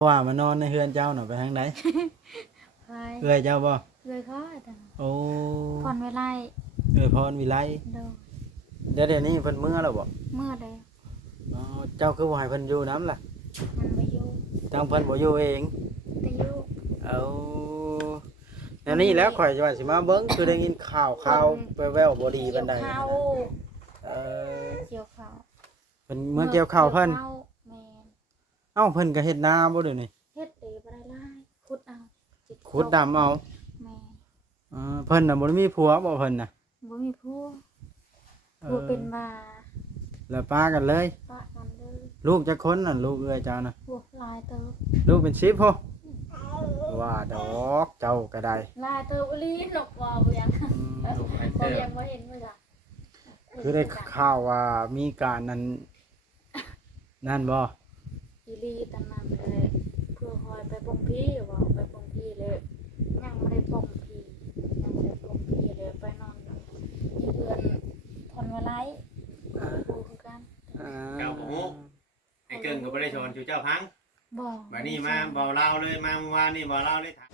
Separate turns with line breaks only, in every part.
ว่ามานอนในเฮือนเจ้าหน่อยไปทางไหน
ไป
เอื้อยเจ้าบ่
เลยเขาแต่
โอ้
ผ่อนเวลา
เอื้อยพรวิไล
โดย
เดี๋ยวนี้เพิ่นเมื่อแล้วบ่
เมื่อใด
อ๋อเจ้าคือบ่ให้เพิ่นอยู่น้ำล่ะ
มันไปอยู่
ทางเพิ่นบ่อยู่เอง
แต่อยู่
เอาแล้วนี่แหล้วข่อยจะว่าสิมาเบิ่งคือได้ยินข่าวแว่วๆบ่ดีปานใด
เกี่ยวข้าว
เออ
เกี่ยวข้าว
เพิ่นเมื่อเกี่ยวข้าวเพิ่น
แม่น
เอ้าเพิ่นก็เฮ็ดนาบ่เดี๋ยวนี้
เฮ็ดเดบ่ได้หลายขุดเอาจิต
ขุดดำเอา
แม่
เพิ่นน่ะบ่ได้มีผัวบ่เพิ่นน่ะ
บ่มีผู้ผู้เป็นมา
แล้วป้ากันเลย
ปะกันเด้อ
ลูกจักคนน่ะลูกเอื้อยเจ้าน่ะ
พวกลายเติบ
ลูกเป็น10พ่อว่าดอกเจ้าก็ได้
ลายเติบอีหลีนกว่าบ่ยัง
อืม
บ่ยังบ่เห็นมื้อล่ะ
คือได้ข่าวว่ามีการนั้นนั่นบ่
อีหลีตอนนั้นเลยเพื่อคอยไปปงพี่ว่าไปปงพี่เลยยังไม่ได้ปงพี่ยังไม่ได้ปงพี่เลยไปนอนอยู่เพื่อนผ่อนเวลาปูคือกัน
เจ้าบ่ฮู้ ไอ้เกิงก็บ่ได้ชอนชูเจ้าพัง
บ่
บัดนี้มาบ่เล่าเลยมาเมื่อวานนี่บ่เล่าเลยถาม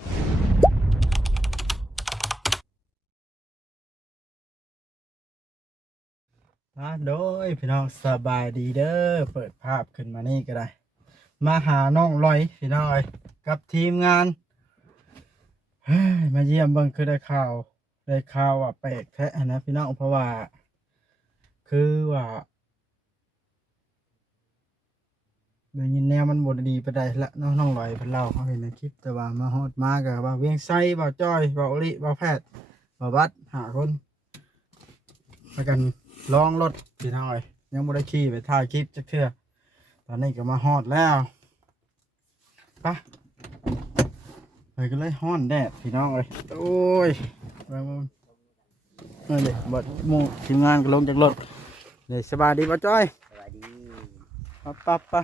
โดยพี่น้องสบายดีเด้อเปิดภาพขึ้นมานี่ก็ได้ มาหาน้องลอยพี่น้องเอ้ยกับทีมงานเฮ้ยมาเยี่ยมเบิ่งคือได้ข่าวว่าแปลกแท้นะพี่น้องเพราะว่า คือว่าได้ยินแนวมันบ่ดีไปได้ละเนาะน้องลอยเพิ่นเล่าเขาเห็นในคลิปแต่ว่ามาฮอดมาก็ว่าเวียงไสบ่าวจ้อยบ่าวอลิบ่าวแพทย์บ่าวบัดหาคนไปกันลองรถพี่น้องเอ้ยยังบ่ได้ขี่ไปถ่ายคลิปจักเทื่อตอนนี้ก็มาฮอดแล้วไปไปกันเลยฮ้อนแดดพี่น้องเอ้ยโอ้ยมานั่นดิบัดหมู่ทีมงานก็ลงจากรถนี่สบายดีบ่าวจ้อย
สวัสดี
ปั๊บ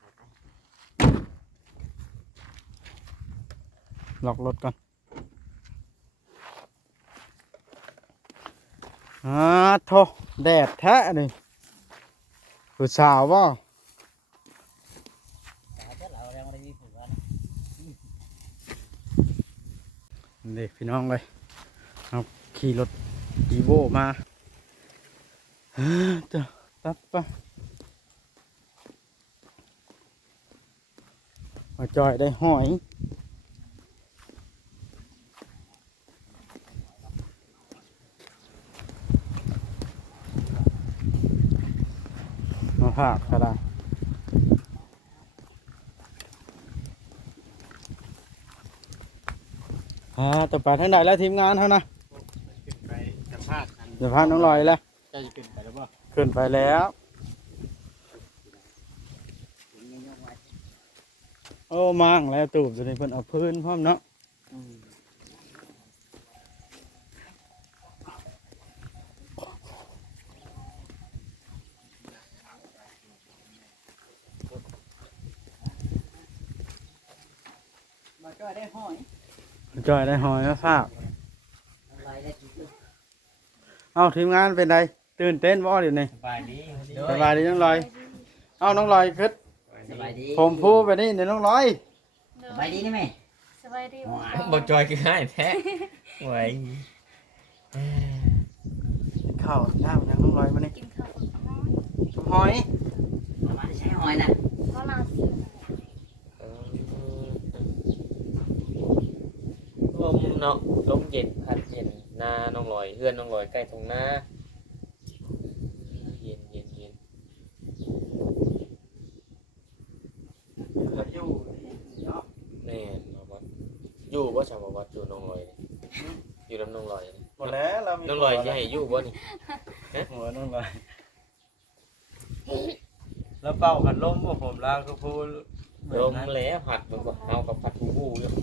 ล็อกรถก่อนโธ่แดดแท้นี่ผู้สาวบ่
สาวเจ้าเรายังไม่ได้มีผัวนะ
นี่พี่น้องเลยเอาขี่รถดีโบมาเจ้าปั๊บมาจอยได้หอยมาผักก็ได้ต่อไปท่านใดแล้วทีมงานเท่านะ
ขึ้นไปสัมภาษณ์กัน
เดี๋ยวพาน้องลอยแล้ว
เจ้าจะขึ้นไปแล้วบ่
ขึ้นไปแล้ว
ถึงยังยกไว้
โอ้มั่งแล้วตูบจะได้เพิ่นเอาพื้นพร้อมเนาะ
มาก็ได้ห้อย
จอยได้หอยมาฝาก
อะไรได้กินด้วย
เอ้าทีมงานเป็นไดตื่นเต้นบ่เดี๋ยวนี้
สบายดี
สบายดีน้องลอยเอ้าน้องลอยขึ้น
สบายดี
ผมพูดไปนี่เดี๋ยวน้องลอย
สบายดีนี่ไหม
สบายดี
บ่จอยคือง่ายแท้ไว้
กินข้าวน้ำยังน้องลอยมานี่
กินข้าวกับน้อง
หอย
สบายใช้หอยนะ
ก็ลาสิ
ลมเนาะลมเย็นพัดเย็นหน้าน้องลอยเพื่อนน้องลอยใกล้ตรงหน้าเย็น
อยู่
แม่นบ่วัดอยู่บ่ชาวบ่วัดอยู่น้องลอยนี่อยู่น้ำน้องลอยนี่
หมดแล้วเรามี
น้องลอยสิให้อยู่บ่นี่
หัวน้องลอยแล้วเป่าขันลมบ่ผมลากทุกพูด
ลมแล้วผัดมันก็เฮากับผัดผู้ผู้อยู่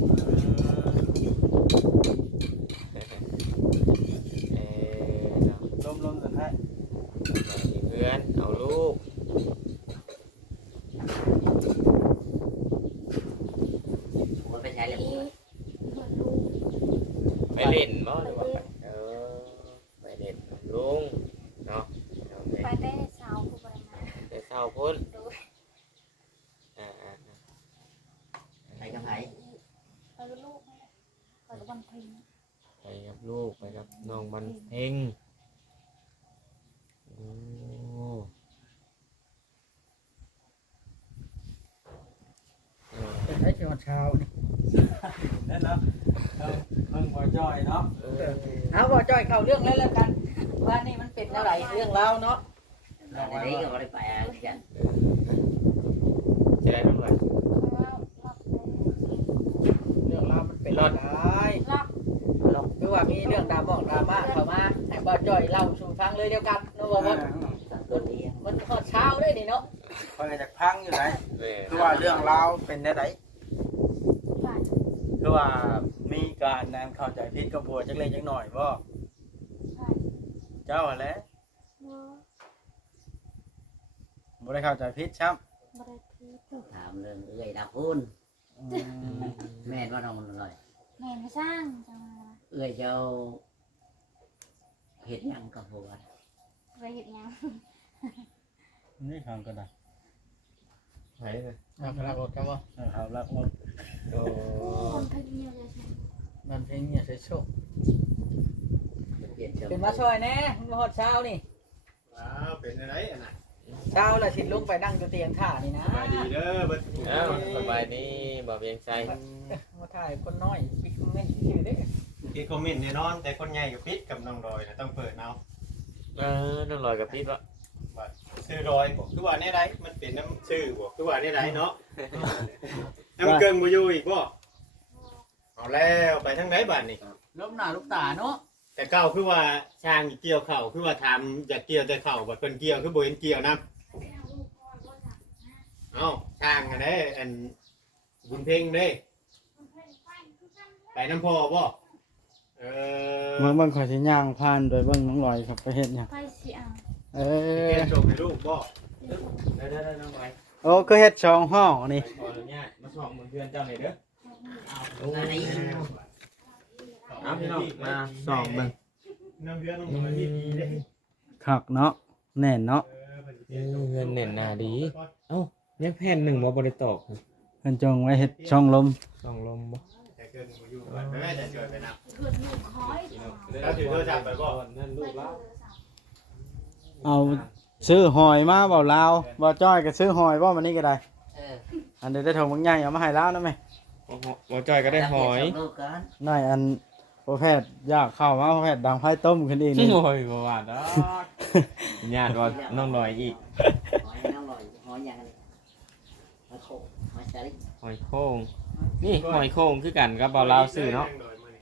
เนาะ
ลมกันให้
เพื่อนเอาลูก
หัวไปใช้เลย
อีเหมือนลูก
ไปเล่นบ่หรือว่าไปไปเล่นลุงเนาะโอเค
ไปได้เช้าผู้บริมา
ไปเศร้าพุ่น
โดย
อ่า
กับลูกไปกับวันเพ็ญ
ไปกับลูกไปกับน้องมันเฮงโอ้
เป็นไอ้ที่วันเช้านี่นั่นเนาะเบิ่งบ่จ้อยเนาะเอาบ่จ้อยเข้าเรื่องแล้วกันว่านี่มันเป็นอะไรเรื่องราวเนาะ
ในนี้ก็บ่ได้ไปอะไรกัน
จะได้น้องลอย
แล้วรับ
เรื่องราวมันเป็นอะไร
รับ
หรอกคือว่ามีเรื่องดราม่าเข้ามาให้บ่จ้อยเล่าสู่ฟังเลยเดียวกันเนาะว่า
ตัวดี
มันฮอดเช้าเลยนี่เนาะคอยจากพังอยู่ไหน
แม่
คือว่าเรื่องราวเป็นได้ไหน
ไป
คือว่ามีการนำเข้าใจผิดกับบัวจักเล็กจักหน่อยบ่
ไป
เจ้าอะไร
ว่า
บ่ได้เข้าใจผิดครับ
บริพีต
ถามเรื่องเอื้อยดาวพูนแม่นว่าน้องมันลอย
แม่มาสร้างจังหวะ
เอื้อยเจ้าเฮ็ดหยังกับผัว
ไปเห็นยัง
นี่ทางก็ได้
ไหนนะ
เอาลักรถครับบ่เอาลักรถ
โอ้
คนเพ็ญเนี่ยเลยใช่
มันเพลงเนี่ยใส่โชค
เปลี่ยนเชิง
เป็นมาช่วยแน่มาฮอดเช้านี่
ว้าวเป็นอะไรอ่ะน่ะ
เช้าแล้วสิลุกไปนั่งอยู่เตียงท่านี่นะ
สบายดีเด้อเบิด
เอ้าสบายดีบ่เบียงใจ
มาถ่ายคนน้อยปิดคอมเมนต์ชื่อเด้
ปิดคอมเมนต์แน่นอน แต่คนใหญ่กับปิดกับน้องดอยนะต้องเปิดเอา
น้องลอยกับพี่ปะ
ว่าชื่อดอยบอกคือว่าแน่ใดมันเป็นน้ำชื่อบอกคือว่าแน่ใดเนาะน้ำเกิงบ่อยู่อีกบ่เอาแล้วไปทางไหนบ้านนี่
ล้มหน้าลูกตาเนาะ
แต่เก้าคือว่าช่างเกี่ยวเข่าคือว่าทำอยากเกี่ยวแต่เข่าบัดเพิ่นเกี่ยวคือบ่เห็นเกี่ยวนํเอ้าช่างอันนี้อันบุญเพ่งเด้ไปน้ำพ่อบ่
เบิ่งขอสิย่างผ่านโดยเบิ่งน้องลอยครับไปเฮ็ดหยัง
ไปเสียง
เอ
เรี
อย
นจบให้ลูกบ่ได้น้องไว้
โอ้ก็เฮ็ดช่องห้องนี่
ขออนุญาตมาสอบเหมือนเพื่อนเจ้าหน่อยเด้อ
งานนี้
เอาพี่น้องมาสอบเบิ่ง
น้ำเพื่อนน้องไว้ดีเด้
คักเนาะแน่นเนาะ
เงินเน่นหนาดีเอ้ายังแผ่นหนึ่งบ่บริตก
เพิ่นจงไว้เฮ็ดช่องลม
สองลมบ่
แต่เกินบ่อยู่บ้านแม่จะช่วยไปนำ
เกิดหนุ่มคอย
แล้วถือโทรศัพท์ไปบ่
นั่นลูกแล้ว
เอาซื้อหอยมาเบาลาวบ่จ้อยก็ซื้อหอยบ่มันนี่ก็ได้ อันเดี๋ยวได้ถุงบางใหญ่เอามาให้ลาวนะแม่
บ่จอยก็ได้หอย
ลูกกัน
น้อยอันโอแพทย์อยากเข้ามาโอแพทย์ดังไพ่ต้มขึ้นอีกนี่
โอ้ยบ่ว่าดอกญาติว่าน้องลอยอีก
หอยน้องลอยหอยยังนี่หอยโขงหอยสลิด
หอยโข่งนี่หอยโข่งคือกันกับเบาลาวซื้อเนาะ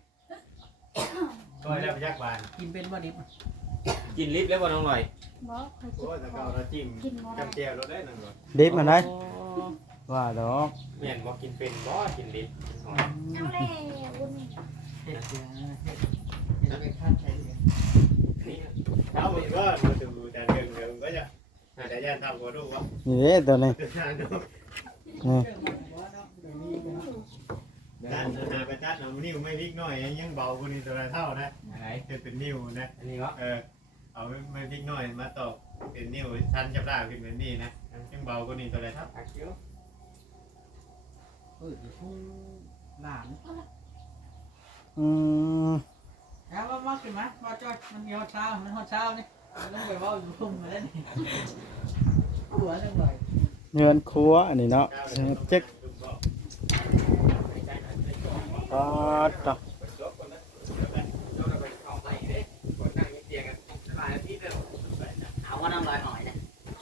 ก็ได้ไปยักบาน
กินเป็นบ่ดิบ
กินลิฟต์แล้วบ่น้องลอย
บอกเคย
โอ้ยแต่เก่าเราจิ้มจำเจียวเราได้นั่นบ่
ดิบมันได้ว่าดอก
แม่นบ่กินเป็นบ่กินลิฟต์หอย
เอาเลยวุ้น
เอาไปก็มาดูแต่เดิมก็จะแต่ยันทำก็รู้ว่า
นี่เด้ตัวนี้นี่
ด้านหน้าไปตัดเอานิ้วไม่พลิกน้อยยังเบากว่านี้ตัวละเท่านะ
อะไร
เป็นนิ้วนะ
อันนี้วะ
เอาไม่พลิกน้อยมาตอกเป็นนิ้วชั้นจับได้ขึ้นเป็นนี่นะยังเบากว่านี้ตัวละเท่า
อักเขียว
หลานแล้วมาขึ้นมาว่าจ้อยมันมีฮอดเช้ามันฮอดเช้านี่ต้องไปเว้าอยู่พุ่มมาแล้วนี่หัวจังเลยเงินครัวอันนี้เนาะเจ๊กต่อ
เอาว่าน้องลอยหอยนะ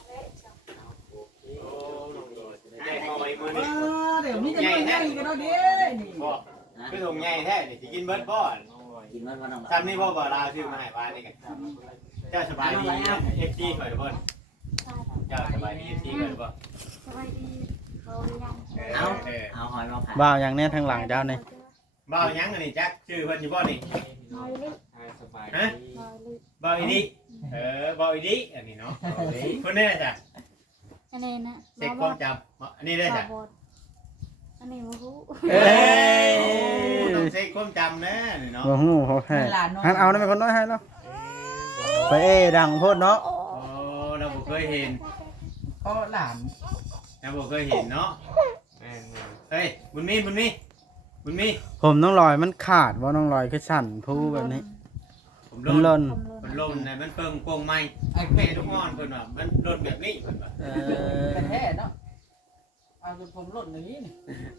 ได้หอยมือนี่
เดี๋ยวนี้จะไม่ให้กันแล้วดินี่
บ่คือถุงใหญ่แท้นี่สิกินเบิดบ่
กินมันว่าน้องลอย
ทำนี่พ่อบ่ลาชื่อมาให้บ้านนี่กันเจ้าสบายดีเอฟซีก่อนทุกคนเจ้าสบายดีเอฟซีก่อนบ่
สบายดีเขายัง
เอาหอยมาผ่า
บ่าวอย่างนี้ทางหลังเจ้านี่
บ่าวยังอันนี้จักชื่อเพิ่นสิบ่นี่
น้อยลิก
สบาย
น้อยลิก
บ่าวอีดิบ่าวอีดิอันนี้เนาะคนนี้จ้ะ
อันนี้นะ
เซ็กความจำอันนี้ได้จ้ะ
อันนี้มาฮู้
เอ้ยต้องเซ็กความจำนะนี่เนาะ
บ่ฮู้เขาแค่หันเอาได้เป็นคนน้อยให้เนาะไปดังโพดเนาะ
โอ้เราบ่เคยเห็น
ก็หลาน
เราบ่เคยเห็นเนาะ
แม่น
เฮ้ยบุญมีมันมี
ผมน้องลอยมันขาดบ่น้องลอยคือสั่นผู้แบบนี้
ผม
มันหล่น
มันล่นนะมันเพิ่งโป่งไม้แม่ทุกอ่อนเพิ่นว่ามันล่นแบบนี้เพิ่นว่า
เป็นแท้เนาะเอาจนผมหล่นอย่างนี้นี่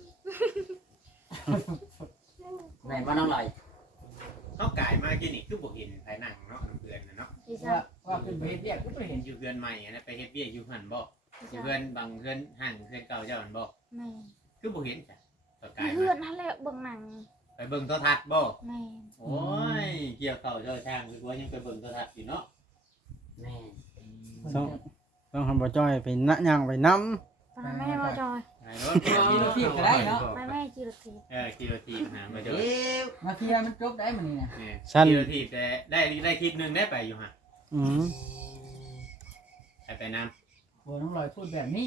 ไหนบ่น้องลอย
เฮากายมากินนี่คือบ่เห็นภายหนังเนาะน้ำเกลือนน่ะเนาะ
พี่ชา
ว่าขึ้นไปเฮ็ดเรียกก็บ่เห็น
อยู่เฮือนใหม่อะนะไปเฮ็ดเวียกอยู่หั่นบ่อยู่เฮือนบางเฮือนห้างเฮือนเก่าเจ้าหั่นบ่
แม่
คือบ่เห็นจ้ะก็กาย
เพื่อ
มาน
นั่นแหละเบิ่งหนัง
ไปเบิ่งโทรทัศน์บ่
แม่
โอ้ยเกี่ยวเก่าเจ้าช่างคือว่ายังไปเบิ่งโทรทัศน์อยู่เนาะ
แม่
ต้องทำบ่จ้อยไปนะย่างไปน้
ปาแม่มาจอย
ไอ้รถ
ขี่รถถีบก็ได้เนาะ
ไปแม่จีรที
กิโลทีบนะมาเจอ
เอ้วมาเคลียร์มันจบได้มื้อนี้นะ
กิโลทีบแต่ได้คลิปหนึงได้ไปอยู่ฮะ
ำอืม
ไปนำ
โอ้น้องลอยพูดแบบนี้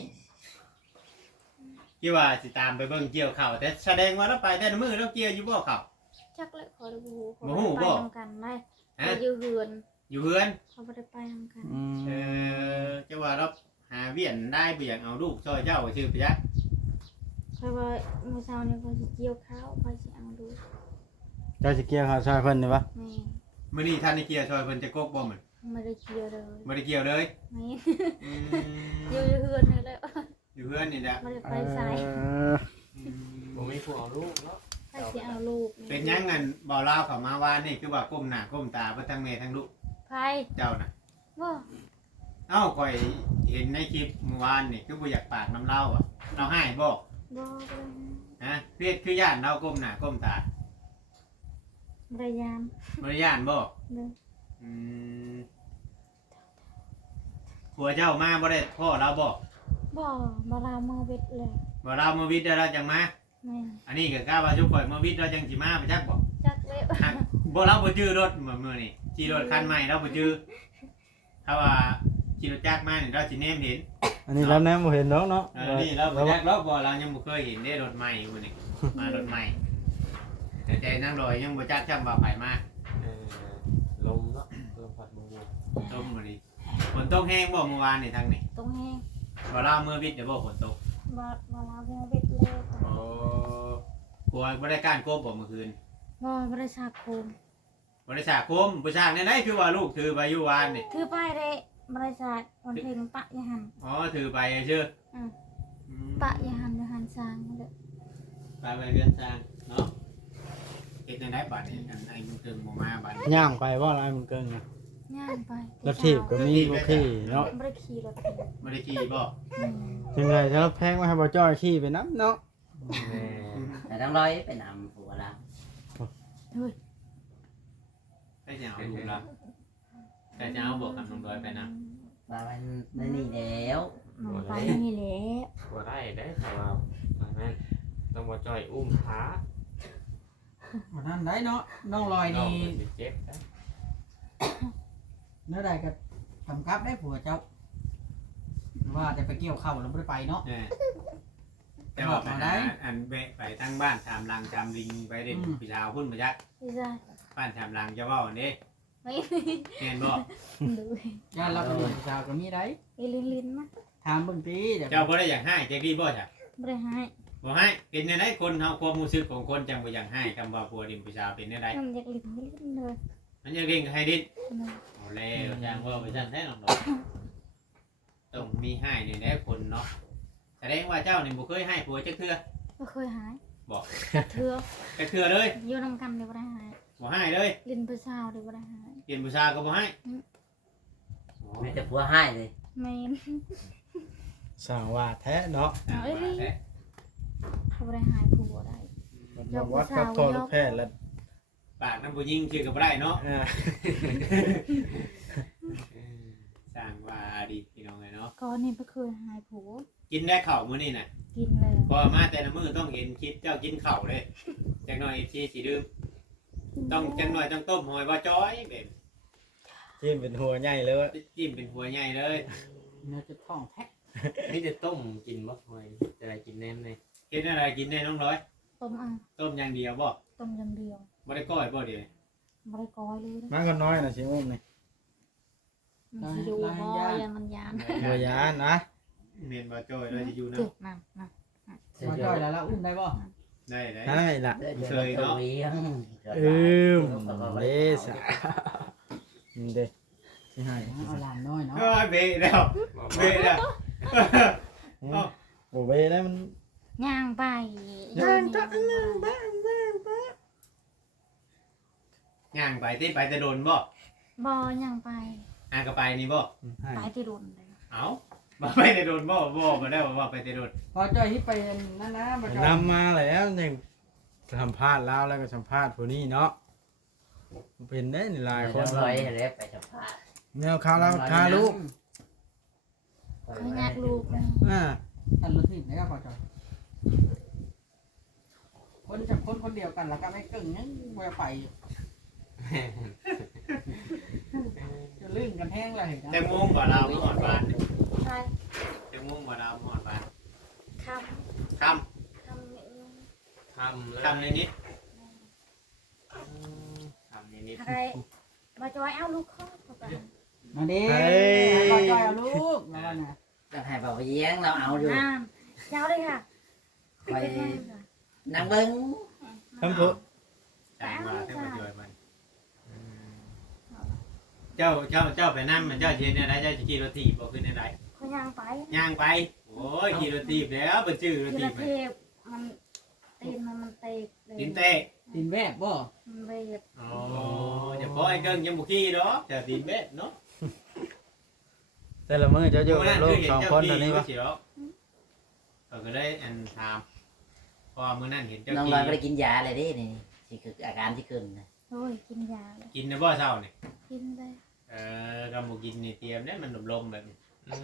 กี่ว่าสิตามไปเบิ่งเกี่ยวข้าวแต่แสดงว่าเราไปแต่ละมื้อเราเกี่ยวอยู่บ่ข้าว
จักเลยขอดู
บ่ฮู้
ไป
บ่
ทำกันได้ไป
ฮะ
อยู่เฮือน
อยู่เฮือน
เขาไม่ได้ไปทำกัน
อืม
จะว่าเราหาเวียนได้เบียงเอาลูกช่วยเจ้าชื่อพยัก
เพราะว่าเมื่อเช้านี้เขาจะเกี่ยวข้าวเขาจะเอาดู
เจ้าสิเกี่ยวข้าวซอยเพิ่นนี่ปะ
แม่
มื้อนี้ท่านได้เกี่ยวช่วยเพิ่นจะกกบ่มัน
ไม่ได้เกี่ยวเลย
บ่ได้เกี่ยวเลย
แม่
อื
อยู่
ม
เฮือนนี่แหละ
อยู่เฮือนนี่แหละ
ไม่ได้ไปใส่
บ่มีผู้เอาลูกเนาะ
ถ้าจะเอาลูก
เป็นยังงั้นบ่เล่าเข้ามาว่านี่คือว่าก้มหน้าก้มตาเบ่ทั้งแม่ทั้งลูก
ไผ
เจ้าน่ะ
ว่า
เอ้าข่อยเห็นในคลิปเมื่อวานนี่คือบ่อยากปากน้ำเล่าอ่ะเราให้บ่
บอกเลย
ฮะเครียดคือย่านเราก้มหน้าก้มตา
บริยาม
บ่ได้ย่านบ่
เลย
อืมผัวเจ้ามาบ่ได้พ่อเราบ่
บอกมาลาเมื่อเวทเลย
บ่เรามาวิทย์แล้วเราจังมา
แม่
อันนี้ก็กล้าว่าจุข่อยมาวิทย์เราจังสิมาไปจักบ่
จักเลย
ฮะบ่เราบ่จื้อรถมื้อนี่ขี่รถคันใหม่เราบ่จื้อถ้าว่าขี่รถจักรมานี่เราสิแนมเห็น
อันนี้แล้วแน่บ่เห็นเนาะเนาะ
นี่เราบ่จักเราบ่เรายังบ่เคยเห็นได้รถใหม่มื้อนี้มารถใหม่แต่นั่งรอยยังบ่จักจำว่าไปมา
เออลมเนาะลมพัดมือ
ต้มมื้อนี้ฝนตกแห้งบ่เมื่อวานนี่ทางนี้
ตรงแห้ง
บ่เราเมื่อวิทย์เดี๋ยวบ่ฝนตก
มาลาเมื่อเวทเลย
โอ้ผัวบ่ได้การโกบบ่เมื่อคืน
บอกบริษัทโคม
บ่ได้ฉากโคมผู้ชายในไหนคือว่าลูกถือไปอยู่วานนี่
ถือไปเลยบริษัทวันเพลงปะยาหัน
อ๋อถือไปชื่อ
อืม
อืม
ปะยาหันสร้างนั่นแหละ
ไปเรือนจางเนาะเฮ็ดจังได๋บัดนี้อันไอ้มึงถึงบ่มาบัดนี้
ย่างไปว่าอะไรมันเกินนะ
ย่างไป
รถถีบก็มีบ่ขี่เนาะ
บริขี่รถถีบ
บ่ได้ขี่บ่
อืม
ยังไงถ้าแพงมาให้บ่จ้อยขี่ไปน้ำเนาะ
แม่
แต่น้องลอยไปนำผัวละ
เฮ้ย
ไปจะเอาลูกละแต่จะเอาบอกกับน้องดอยไปนะ
ว่ามันได้นี่แล้ว
หนูไปนี่แหละ
บ่ได้ได้แต่ว่าอันนั้นต้องบ่จ่อยอุ้มขา
วันนั้นได้เนาะน้องลอย
น้อง
นี่
มันสิเจ็บนะ
เนื้อใดก็ทำกับได้ผัวเจ้าว่าจะไปเกี่ยวข้าวแล้วไม่ได้ไปเนาะ
แต่ว่าไปหาอันแวะไปทั้งบ้านชามลังชามลิงไปเด่นพี่ชาวพุ่นมาจัก
พี่ชาย
บ้านชามลังจะเว้าอันนี้
ไม่
แม่นบ่
ดู
ญาติเราไปอยู่ชาวก็มีได้
ลิ้นมา
ถามเบิ่งตีเดี๋ยว
เจ้าบ่ได้อยากให้จักดีบ่จ้ะ
บริหาร
บ่ให้เป็นจังได๋คนเฮาความรู้สึกของคนจังบ่อยากให้คำว่าผัวดินพี่ชาวเป็นจังได๋
มันอยากลิ้นเลย
มันอยากเร่งให้ดินเอาแล้วจ้างว่าไปซั่นแท้น้องดอกต้องมีให้นี่แหละคนเนาะแสดงว่าเจ้านี่บ่เคยให้ผัวจักเทื่อ
ก็เคยหาย
บ่
เถื่อ
จักเทื่อเลย
อยู่นำกันเดี๋ยวบริหาร
บ่ให้เลย
ลิ้นประชาวเดี๋ยวบริหาร
เปลี่ยนผู้ชายก็บ่ให้
ไม่จะผัวให้เลย
ไม่
สร้างว่าแท้เนาะ
เอ้ยเขาบริหารผัวได้
บอกว่ากับโทรลูกแพทย์แล้ว
ปากน้ำผู้ยิงชื่อกับไรเนาะ
อ่า
สร้างว่าดีพี่น้องเลยเนาะ
ก่อนนี่ไม่เคยหายผัว
กินได้ข้าวมื้อนี้น่ะ
กินเลย
พอมาแต่ละมื้อต้องเห็นคลิปเจ้ากินข้าวเลยจังหน่อยทีสิดื่มต้องจังหน่อยต้องต้มหอยว่าจ้อยแบบ
จิ้มเป็นหัวใหญ่เลยว่า
จิ้มเป็นหัวใหญ่เลย
เนื้อจะท้องแท้
นี่จะต้มกินบ่หอยจะได้กินแน่นเลย
กินอะไรกินได้น้องร้อย
ต้มอ่ะ
ต้มอย่างเดียวบ่
ต้มยำเดียว
บ่ได้ก้อยบ่เดียว
บริกรเลยนะ
มันก็น้อยนะชิอุ้มนี่
มันสิดูบ่ยันมันยาน
บัวยานนะ
เมนบ่จ้อยเราจะอยู่นะ
จุกนั่นนะ
มาจ่อยแล้วอุ้มได้ป่ะ
ได้ได้
ได้ล่ะ
เคยเนาะ
เลี้ยง
เลสะนี่เด้สิให้
เอาหลานน้อยเนาะ
เฮ้ยเบะแล้วเบะแล้ว
บ่เวแล้วมัน
ย่างไป
ย่างจัก
ย่างไปที่ไปแต่โดนบ่
บ่ย่างไป
อ่างก็ไปนี่บ่
ให้
ไปที่รุนเลย
เอ้าบ่ไปแต่โดนบ่บ่ได้ว่าไปแต่โดน
พอจ้อยที่ไปนั่นนะบ่จ้อย
นำมาแล้วยังสัมภาษณ์แล้วแล้วก็สัมภาษณ์ผู้นี้เนาะเป็นได้นี่หลายคน
ร้อยแล้วไปสัมภาษณ์
แนวข่าวเราคาลูก
เขาอยากลูกนี่
อ่า
อันรถที่นะครับพอจ้อยคนจับคนเดียวกันแล้วก็ไม่กึ่งยังบ่ไปจะลื่นกันแห้งเลย
แต่งงกว่าเราหอดบ้าน
ใช่
แต่งงกว่าเราหอดบ้าน
ค
ค
ำนิดนึง
ทำเลย
ำคำในนิดคำในนิด
อะไรบ่จอยเอาลูกเข้าไป
มาดิพอจ้อยเอาลูกแล้วนะ
จะให้เบาเยียงเราเอาอยู่
น้ำเจ้าเลยค่ะ
คอยนั่งเบิ้ง
คำพูด
จ่ายมาเท่ากับเดือนมันเจ้าไปนั่งมันเจ้าเย็นอะไรเจ้าจะขี่รถถีบบ่ขึ้นอะไร
เขาย่างไป
ย่างไปโอ้ยขี่รถถีบแล้วเป็นชื่อรถ
ที
ถี
ละ
บ
เทปมันตีนมันเตะเลย
ดินเต้
ดินแวบบ่
มันเวท
โอ้อย่าพอไอ้เกิ้งยังบุกี้เนาะแต่ดินเบ็ดเนาะ
แต่ละมื้อเจะอยู่กับลูก
เห็น
สอง
เจ้า
คน
พี่
ตอนนี้
ก็
ปะ
เสียวก็ได้อันถามพอมื้อนั้นเห็นเจ้า
น้อง
พี่
ร้อยไม่ได้กินยาเลยดินี่นี่คืออาการที่ขึ้นนะ
โอ้ยกินยาเลย
กินในบ่อเช้านี่
กินเลย
กำบุกินนี่เตรียมได้มันลมแบบนี้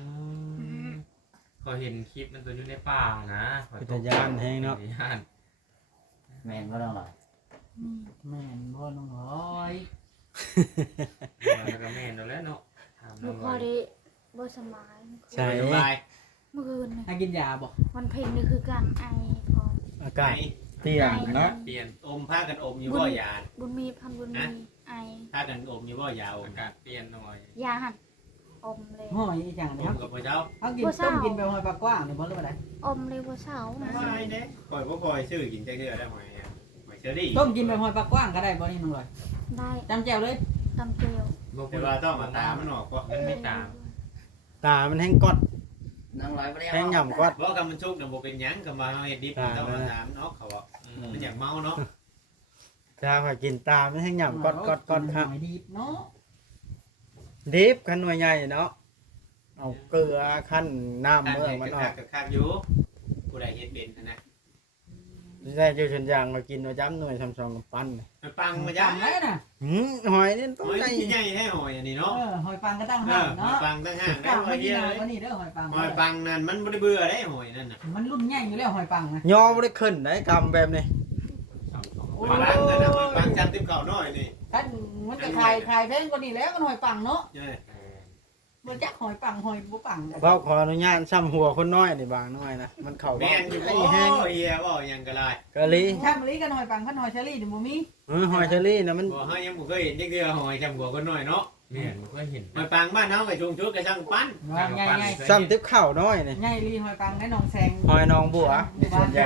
เขาเห็นคลิปมันตัวอยู่ในป่านะ
พิทยานแห้งเนาะ
พิทยาน
แม่นก็ต้องร้อย
นี่
แม่นบ่น้องร้อย
แล้วก็แม่นแล้วเนาะถาม
ลู
น้อก ง
พ
ร้
อ
อย
ดีบ่สบาย
ใช่
สบาย
เมื่อคืนนี่
ให้กินยาบ่
วันเพ็ญนี่คือการไอพอ
อากาศเตี้ยเนาะ
เปลี่ยน
อมผ้ากันอมอยู่บ่อยา
บุญมีพันบุญมีไอ
ผ้ากันอมอยู่บ่อยาอม
อากาศเปลี่ยนน้อย
ยาหันอมเลย
ห้อยอีจัง
อ
นะครับ
มกับพ่อเจ้า
เอากินต้มกินไปห้อยปลากว้างนี่บ่รู้ว่าได
อมเลยว่าเสาร์นะ
ไม่เด้ปล่อยบ่ปล่อยชื่อกินจักเทื่อได้หอยหอยเชอรี่
ต้มกินไปห้อยปลากว้างก็ได้บ่นี่น้องร้อย
ได้
จำแจ่วเลย
ตำเกลียว
แต่ว่าต้องมาตามมันออกบ่
มันไม่ตาม
ตามันแห้งกอด
น้องร้อยไม่ได้
แห้งหย่ำกอด
บ่กำมันชุกน่ะบ่เป็นหยังก็มาเฮาเฮ็ดดิบต้องมาตามเนาะเขาบอกมันอยากเมาเนาะ
ตาข่อยกินตามันแห้งหย่ำกอดกอดกอดครับ
หอยดีเนาะ
ดิบขันหน่วยใหญ่เนาะเอาเกลือขั้นน้ำเมืองมันออก
คักอยู่ผู้ใดเฮ็ดเป็นนะ
ได้อยู่ชนยางมากินประจำหน่วยทำซองกับปั้น
มันปังมา
จั
จ้ะ
งเลยนะ
หอยนี่ต้อง
หอย
ใหญ่
ที่ใหญ่ให้หอยอันนี้เนาะ
หอยปังก็ตั้ง
เอ
ห้า
อ
ง
หอย
เนาะ
ปังตั้งห้างได้
ตั้ง
หอ
ไม่
ย
ดี
เยอะ
นะ
เลย
วันนี้เด้อหอยปัง
หอยปังนั่นมันบ่ได้เบื่อได้หอยนั่นน่ะ
มันรุ่นใหญ่อยู่แล้วหอยปังนะ
ยอไม่ได้ขึ้นได้กำแบบนี้
หอยปังนั่นน่ะหอยปังจำติ๊บเข่าน้อยนี่
ท่านมันจะคายแพงกว่านี้แล้วก็หอยปังเนาะ
เอ้ย
บ่จักหอยปังหอยบ่ปัง
เพราะขออนุญาตซ้ำหัวคนน้อยนี่บางน้อยนะมันเข่า
แม่นอยู่
ไอ้
บ่
แห้ง
เฮียบ่ยังก็ได้
กะลี
ช่างมะลิกันหอยปังพันหอยเชอรี่นี่บ่มี
หอยเชอรี่นะมัน
บ่เฮายังบ่เคยเห็นจักเทื่อหอยจำหัวคนน้อยเนาะ
แม่นมันก็เห็น
หอยปังบ้านเฮาก็ชุงชุดก็ช่างปั้น
ว่าใหญ่
ซ้ำติ๊บเข่าน้อยนี่
ๆใหญ่ลีหอยปังในหนองแซง
หอยนองบัวส่วนใหญ่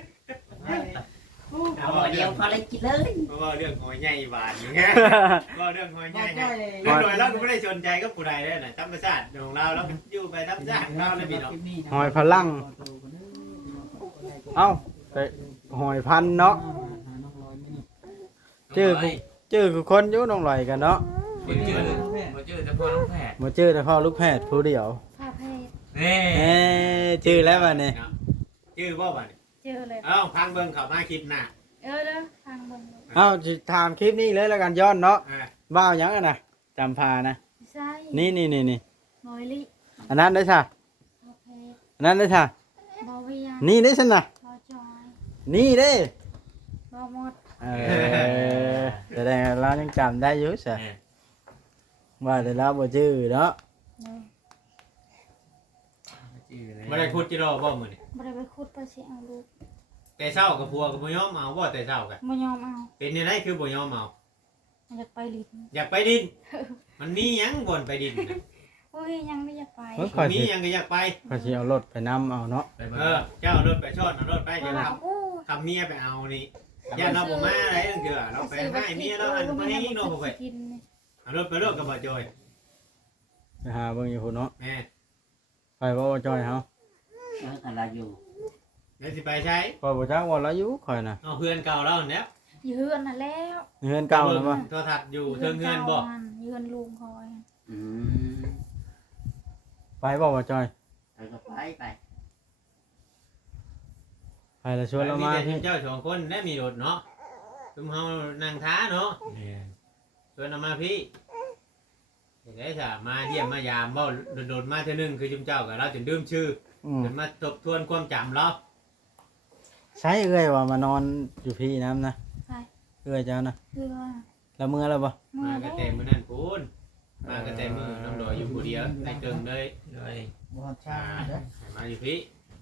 เอาหอยเดียวพอเลยกินเลย
เพราะว่าเรื่องหอยใหญ่บาดอย่างเงี้ยว่าเรื่องหอยใหญ่เนี่ย เรื่องหน่อยเราก็ไม่ได้สนใจกับผู้ใดเลยนะธรรมชาติของเราเราอยู่ไปธรรมชาติของเราเลยพี่น้อง
หอยพลังเอ้าไปหอยพันเนาะชื่อคือคนอยู่น้องลอยกันเนาะ
บ่เจอแต่พ่อน้องแพทย์
มาชื่อแต่พ่อลูกแพทย์ผู้เดียว
ผ้าเพศ
นี่
เอ้ชื่อแล้วบัดนี้
ชื่อบ่บัดนี้
เจอเลย
เอ้าพังเบิ่งเข้ามาคลิปหน้า
เด้อฟังเบิ่ง
เอ้าสิถามคลิปนี้เลยแล้วกันย้อนเนาะ
อ่า
ว่าวหยังอะนะจำพานะ
ใช่
นี่
น้อยลิ
อันนั้นได้ซะ
ผ้าเพศ
อันนั้นได้ซะ
บ่เวียน
นี่ได้ซะนะ
บ่จอย
นี่เด้
บ่หมด
แสดงว่าเรายังจำได้อยู่ซะว่าแต่เราบ่ชื่อเนาะ
เด้อ
บ่ได้พูดจิรอบ่มื้อนี้
บ่ได้ไปขุดไปสิเอาลูก
แต่เช้ากับผัวก็บ่ยอมเอาบ่แต่เช้ากัน
บ่ยอมเอา
เป็นจังไดคือบ่ยอมเอา
อยากไปลิ้น
อยากไปดิน มันมีหยังบ่นไปดินน่ะ
โอ้ยยังไม่อยากไป
เฮ้ย
มีหยังก็อยากไป
ขอยสิเอารถไปนํเอาเนาะ
ไปเบิ่
เอง อเจ้าเอารถไปชดเอารถไป
บ่
เดี๋ยว
ว่า
เอา
โอ้ย
คำเมียไปเอานี่ย่าเราบ่มาอะไรตั้งเกือเราไปให้เมียเราหันมาให้น้องบ่ไป
กินนี่
เอารถไปรถกับบ่จอย
ไปหาเบิ่งอยู่พุ่นเนาะ
แม่
ไปบ่ว่าจอยเฮา
อะไรอยู่
เดี๋ยวสิไปใช้
พอบ่จักว่าเราอยู่ข่อยน่ะ
เอาเพื่อนเก่าเราเนี่ย
อยู่เฮือนน่ะแล้ว
เฮือนเก่าแล้วบ่
โทรทัศน์อยู่เทิงเฮือนบ่
เฮือนลุงคอย
อืม
ไปบ่ว่าจอย
ไปก็ไป
ไปแล้วชวนเรามา
แต่
พี่
เจ้าสองคนได้มีรถเนาะซุมเฮานั่งท้าเนาะ
เนี่ย
ชวนเอามาพี่เห็นได้จ้ะมาเยี่ยมมายามบ่โดดๆมาเทื่อนึงคือจุมเจ้ากับเราจนลืมชื่อ จนมาทบทวนความจำเรา
ใช้เอ้ยว่ามานอนอยู่พี่น้ำนะ
ใช่
เอ้ยเจ้านะ
เฮือ
แล้วมื้อแล้วบ่
เมื่
มา
อก
ระ
ได้
เต็มมือนั่นพูนมากระเต็มมือน้ำดอยอยู่ผู้เดียวในเกิงเลยเลย
บ่ชาเด้อ
ให้มาอยู่พี่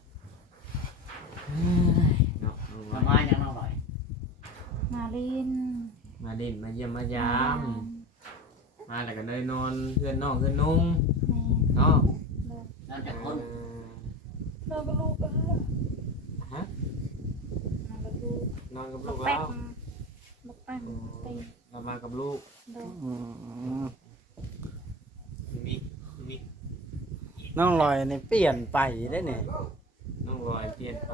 เนาะ
มามายังน้องลอย
มาลิน
มาเด่นมาเยี่ยมมายาม มาแล้วก็ได้นอนเพื่อนน้องเพื่อนนุ่ง
แม่
เนาะ
นั่นจากคน
เราก็ลูกกัน
ฮะ
เราก็ลูก
นอนกับ
บั
ลู
ก
ก
แป๊
แล้
ก
ว
บักแป๊กตี
เรามากับลูก
โดน
อืม
มีมี
น้องลอยนี่เปลี่ยนไปได้เนี่ย
น้องลอยเปลี่ยนไป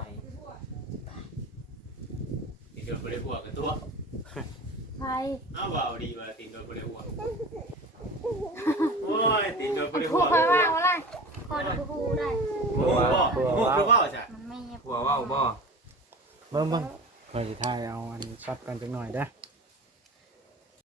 ติดโดนบริหัวกันตัว
ไฟ
เอาเบาดีว่าติดโดนบริหัวโอ้ยติดโดนบริหั
คู่
ว
คอยว่าอะไรคอยดูคู่ได้
หัวบ่หัวคือว่าจ้ะ
มันไม่เงียบ
หัวว่าวบ่
เบิ่งคอยสิถ่ายเอาอันช็อตกันจักหน่อยเด้อ